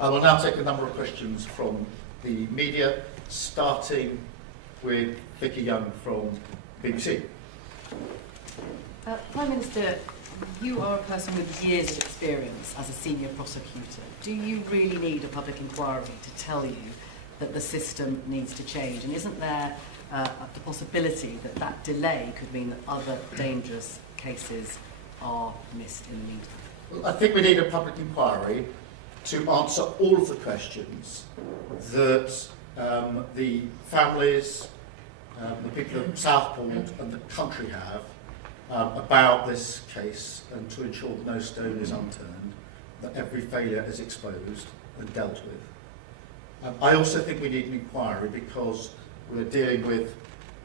I will now take a number of questions from the media, starting with Vicky Young from BBC. Prime Minister, you are a person with years of experience as a senior prosecutor. Do you really need a public inquiry to tell you that the system needs to change? And isn't there the possibility that that delay could mean that other dangerous cases are missed in the meantime? Well, I think we need a public inquiry to answer all of the questions that the families, the people of Southport and the country have about this case, and to ensure that no stone is unturned, that every failure is exposed and dealt with. I also think we need an inquiry because we're dealing with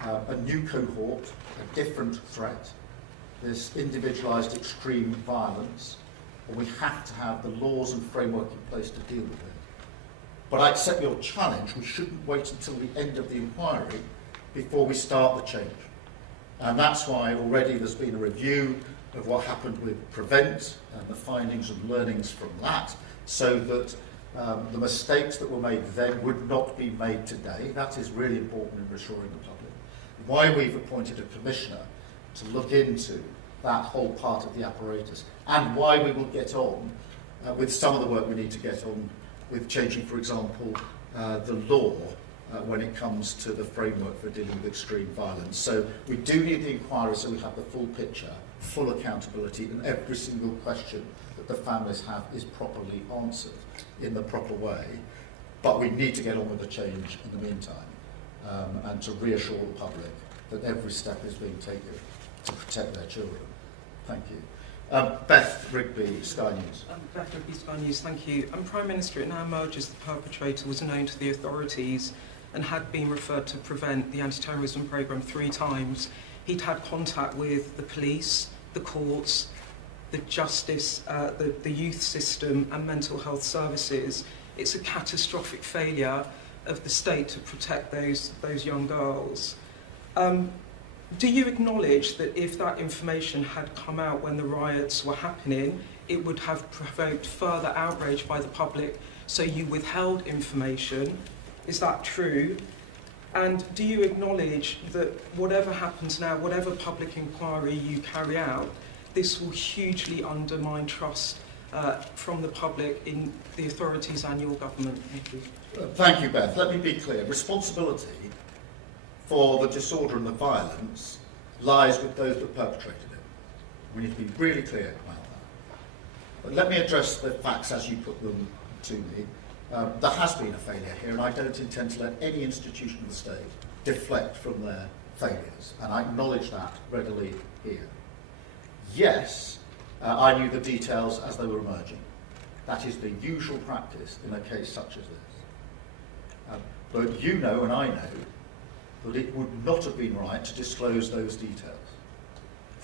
a new cohort, a different threat, this individualised extreme violence, and we have to have the laws and framework in place to deal with it. But I accept your challenge. We shouldn't wait until the end of the inquiry before we start the change. And that's why already there's been a review of what happened with Prevent and the findings and learnings from that, so that the mistakes that were made then would not be made today. That is really important in reassuring the public. Why we've appointed a commissioner to look into that whole part of the apparatus, and why we will get on with some of the work we need to get on with changing, for example, the law when it comes to the framework for dealing with extreme violence. So we do need the inquiry so we have the full picture, full accountability, and every single question that the families have is properly answered in the proper way. But we need to get on with the change in the meantime, and to reassure the public that every step is being taken to protect their children. Thank you. Beth Rigby, Sky News. Beth Rigby, Sky News, thank you. Prime Minister, it now emerges the perpetrator was known to the authorities and had been referred to Prevent, the anti-terrorism programme, 3 times. He'd had contact with the police, the courts, the justice, the youth system and mental health services. It's a catastrophic failure of the state to protect those young girls. Do you acknowledge that if that information had come out when the riots were happening, it would have provoked further outrage by the public, so you withheld information? Is that true? And do you acknowledge that whatever happens now, whatever public inquiry you carry out, this will hugely undermine trust from the public in the authorities and your government? Thank you. Thank you, Beth. Let me be clear. Responsibility for the disorder and the violence lies with those that perpetrated it. We need to be really clear about that. But let me address the facts as you put them to me. There has been a failure here, and I don't intend to let any institution of the state deflect from their failures, and I acknowledge that readily here. Yes, I knew the details as they were emerging. That is the usual practice in a case such as this. But you know, and I know, that it would not have been right to disclose those details.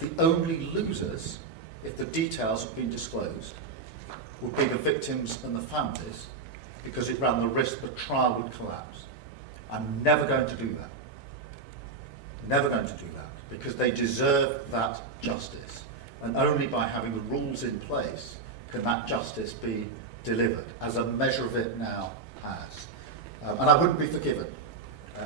The only losers, if the details had been disclosed, would be the victims and the families, because it ran the risk the trial would collapse. I'm never going to do that. Never going to do that, because they deserve that justice. And only by having the rules in place can that justice be delivered, as a measure of it now has. And I wouldn't be forgiven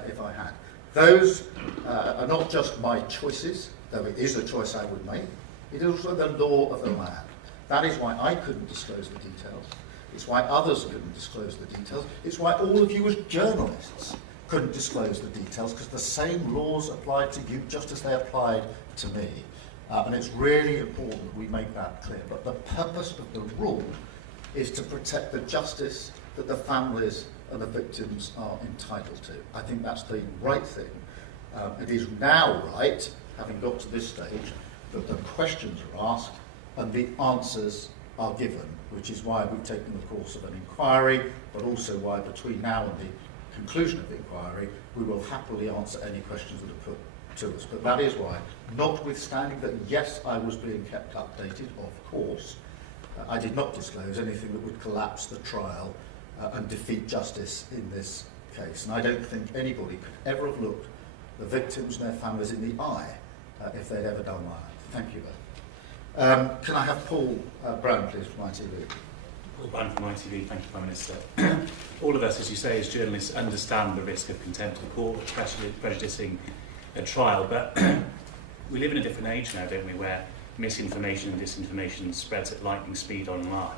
if I had. Those are not just my choices, though it is a choice I would make. It is also the law of the land. That is why I couldn't disclose the details. It's why others couldn't disclose the details. It's why all of you as journalists couldn't disclose the details, because the same laws applied to you just as they applied to me. And it's really important that we make that clear. But the purpose of the rule is to protect the justice that the families and the victims are entitled to. I think that's the right thing. It is now right, having got to this stage, that the questions are asked and the answers are given, which is why we've taken the course of an inquiry, but also why between now and the conclusion of the inquiry, we will happily answer any questions that are put to us. But that is why, notwithstanding that, yes, I was being kept updated, of course, I did not disclose anything that would collapse the trial and defeat justice in this case. And I don't think anybody could ever have looked the victims and their families in the eye if they'd ever done that. Thank you, Beth. Can I have Paul Brown, please, from ITV? From ITV, thank you, Prime Minister. All of us, as you say, as journalists, understand the risk of contempt of court, prejudicing a trial, but we live in a different age now, don't we, where misinformation and disinformation spreads at lightning speed online.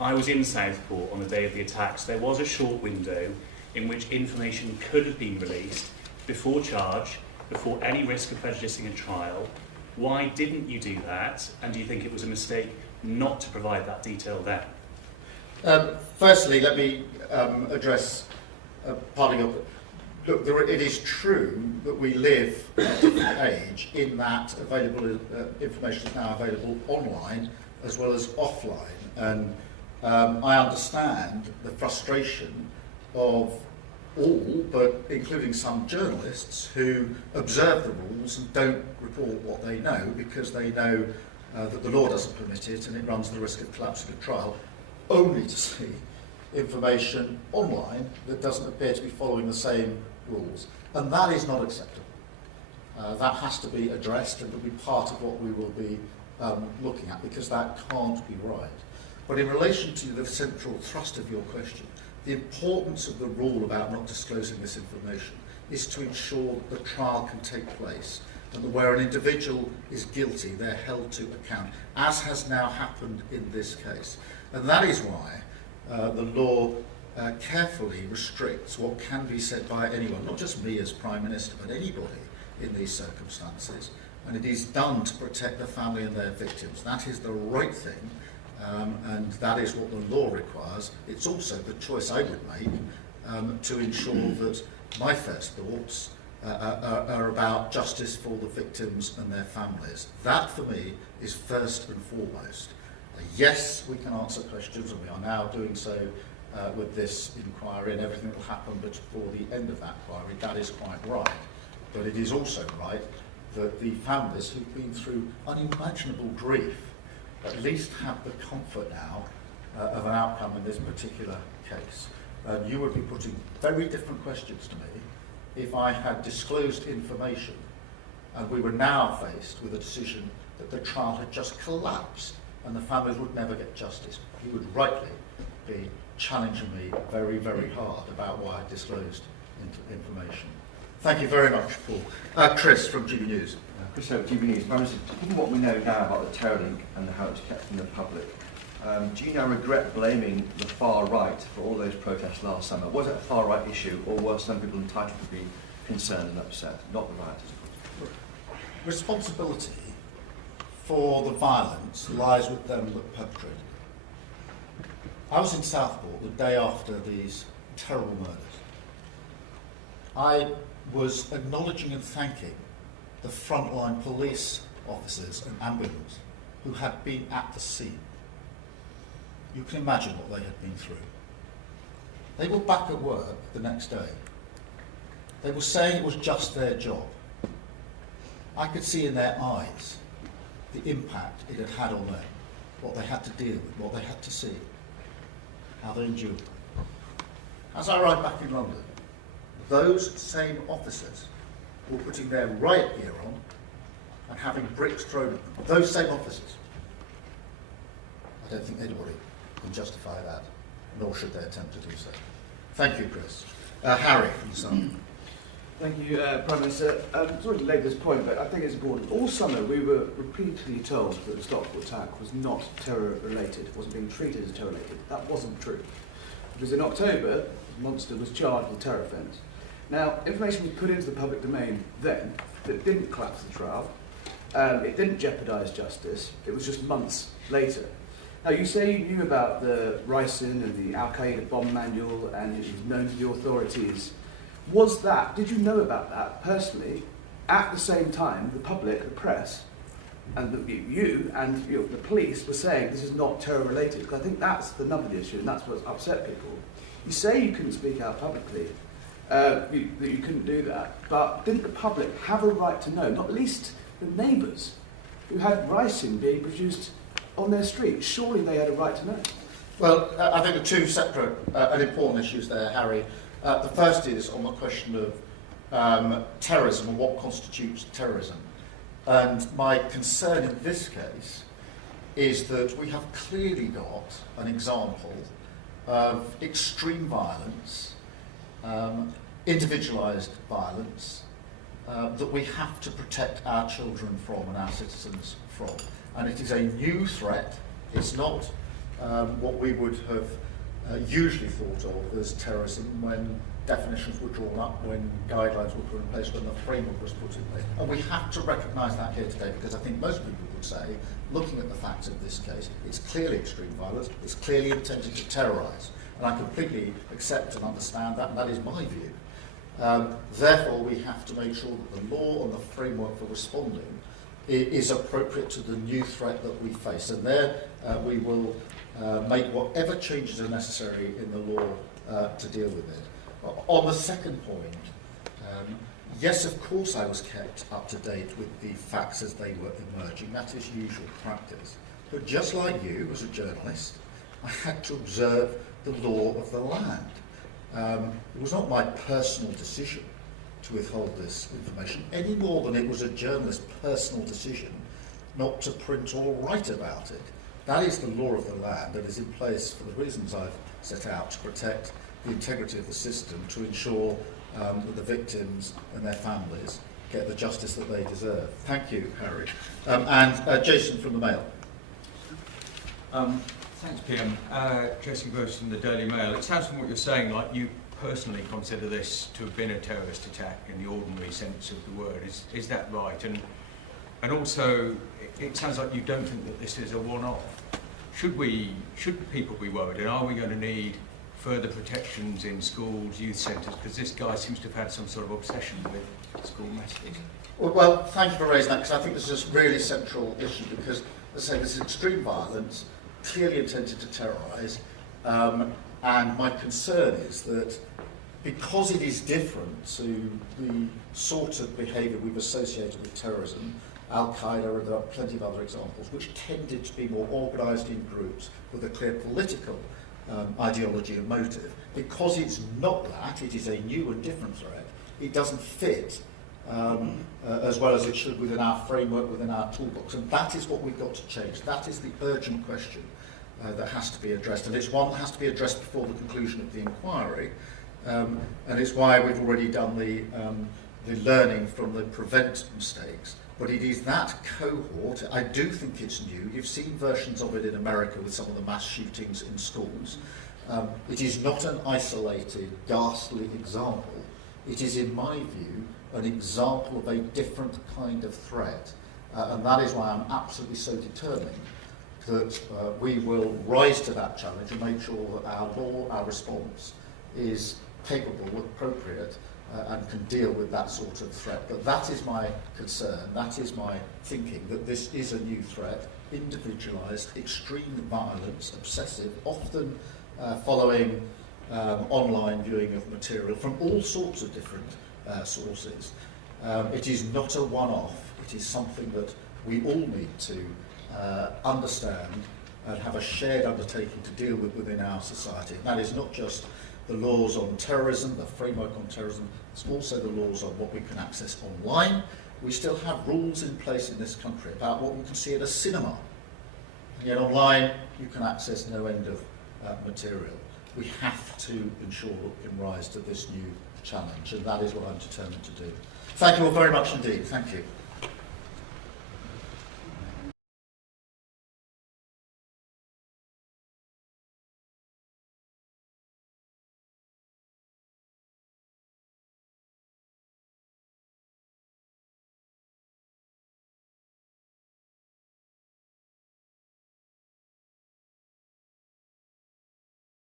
I was in Southport on the day of the attacks. There was a short window in which information could have been released before charge, before any risk of prejudicing a trial. Why didn't you do that? And do you think it was a mistake not to provide that detail then? Firstly, let me address part of your... Look, it is true that we live in a different age in that information is now available online as well as offline. And I understand the frustration of all, but including some journalists who observe the rules and don't report what they know because they know that the law doesn't permit it and it runs the risk of collapsing a trial, only to see information online that doesn't appear to be following the same rules. And that is not acceptable. That has to be addressed and will be part of what we will be looking at, because that can't be right. But in relation to the central thrust of your question, the importance of the rule about not disclosing this information is to ensure that the trial can take place and that where an individual is guilty, they're held to account, as has now happened in this case. And that is why the law carefully restricts what can be said by anyone, not just me as Prime Minister, but anybody in these circumstances. And it is done to protect the family and their victims. That is the right thing, and that is what the law requires. It's also the choice I would make to ensure that my first thoughts are about justice for the victims and their families. That, for me, is first and foremost. Yes, we can answer questions, and we are now doing so with this inquiry, and everything that will happen before the end of that inquiry. That is quite right. But it is also right that the families who've been through unimaginable grief at least have the comfort now of an outcome in this particular case. You would be putting very different questions to me if I had disclosed information and we were now faced with a decision that the trial had just collapsed and the families would never get justice. You would rightly be challenging me very, very hard about why I disclosed information. Thank you very much, Paul. Chris from GB News. Chris from GB News. Prime Minister, given what we know now about the terror link and how it's kept from the public, do you now regret blaming the far right for all those protests last summer? Was it a far right issue, or were some people entitled to be concerned and upset, not the rioters? Responsibility for the violence lies with them that perpetrated. I was in Southport the day after these terrible murders. I was acknowledging and thanking the frontline police officers and ambulance who had been at the scene. You can imagine what they had been through. They were back at work the next day. They were saying it was just their job. I could see in their eyes the impact it had had on them, what they had to deal with, what they had to see, how they endured. As I arrived back in London, those same officers were putting their riot gear on and having bricks thrown at them. Those same officers. I don't think anybody can justify that, nor should they attempt to do so. Thank you, Chris. Harry from the Sun. Thank you, Prime Minister. Sorry to lay this point, but I think it's important. All summer we were repeatedly told that the Stockport attack was not terror-related, wasn't being treated as terror-related. That wasn't true. Because in October, the monster was charged with terror offence. Now, information was put into the public domain then that didn't collapse the trial. It didn't jeopardise justice. It was just months later. Now, you say you knew about the ricin and the Al-Qaeda bomb manual and it was known to the authorities. Was that, did you know about that personally at the same time the public, the press, and you and the police were saying this is not terror-related? Because I think that's the nub of the issue and that's what's upset people. You say you couldn't speak out publicly, that you couldn't do that, but didn't the public have a right to know, not least the neighbours who had ricin being produced on their street? Surely they had a right to know. Well, I think there are two separate and important issues there, Harry. The first is on the question of terrorism and what constitutes terrorism. And my concern in this case is that we have clearly got an example of extreme violence, individualised violence, that we have to protect our children from and our citizens from. And it is a new threat. It's not what we would have usually thought of as terrorism when definitions were drawn up, when guidelines were put in place, when the framework was put in place. And we have to recognise that here today, because I think most people would say, looking at the facts of this case, it's clearly extreme violence, it's clearly intended to terrorise. And I completely accept and understand that, and that is my view. Therefore, we have to make sure that the law and the framework for responding is appropriate to the new threat that we face. And there we will make whatever changes are necessary in the law to deal with it. On the second point, yes, of course I was kept up to date with the facts as they were emerging. That is usual practice. But just like you, as a journalist, I had to observe the law of the land. It was not my personal decision to withhold this information, any more than it was a journalist's personal decision not to print or write about it. That is the law of the land that is in place for the reasons I've set out, to protect the integrity of the system, to ensure that the victims and their families get the justice that they deserve. Thank you, Harry. And Jason from the Mail. Thanks, PM. Jason Gross from the Daily Mail. It sounds from what you're saying like you personally consider this to have been a terrorist attack in the ordinary sense of the word. Is that right? And also, it sounds like you don't think that this is a one-off. Should people be worried? And are we going to need further protections in schools, youth centres? Because this guy seems to have had some sort of obsession with school messages. Well, thank you for raising that, because I think this is a really central issue, because, as I say, this is extreme violence, clearly intended to terrorise, and my concern is that because it is different to the sort of behaviour we've associated with terrorism, Al-Qaeda, and there are plenty of other examples, which tended to be more organised in groups with a clear political ideology and motive. Because it's not that, it is a new and different threat, it doesn't fit as well as it should within our framework, within our toolbox. And that is what we've got to change. That is the urgent question that has to be addressed. And it's one that has to be addressed before the conclusion of the inquiry. And it's why we've already done the learning from the prevent mistakes. But it is that cohort, I do think it's new. You've seen versions of it in America with some of the mass shootings in schools. It is not an isolated, ghastly example. It is, in my view, an example of a different kind of threat. And that is why I'm absolutely so determined that we will rise to that challenge and make sure that our law, our response, is capable, appropriate, and can deal with that sort of threat. But that is my concern, that is my thinking, that this is a new threat, individualised, extreme violence, obsessive, often following online viewing of material from all sorts of different sources. It is not a one-off, it is something that we all need to understand and have a shared undertaking to deal with within our society. And that is not just the laws on terrorism, the framework on terrorism, it's also the laws on what we can access online. We still have rules in place in this country about what we can see at a cinema. And yet online, you can access no end of material. We have to ensure that we can rise to this new challenge, and that is what I'm determined to do. Thank you all very much indeed. Thank you.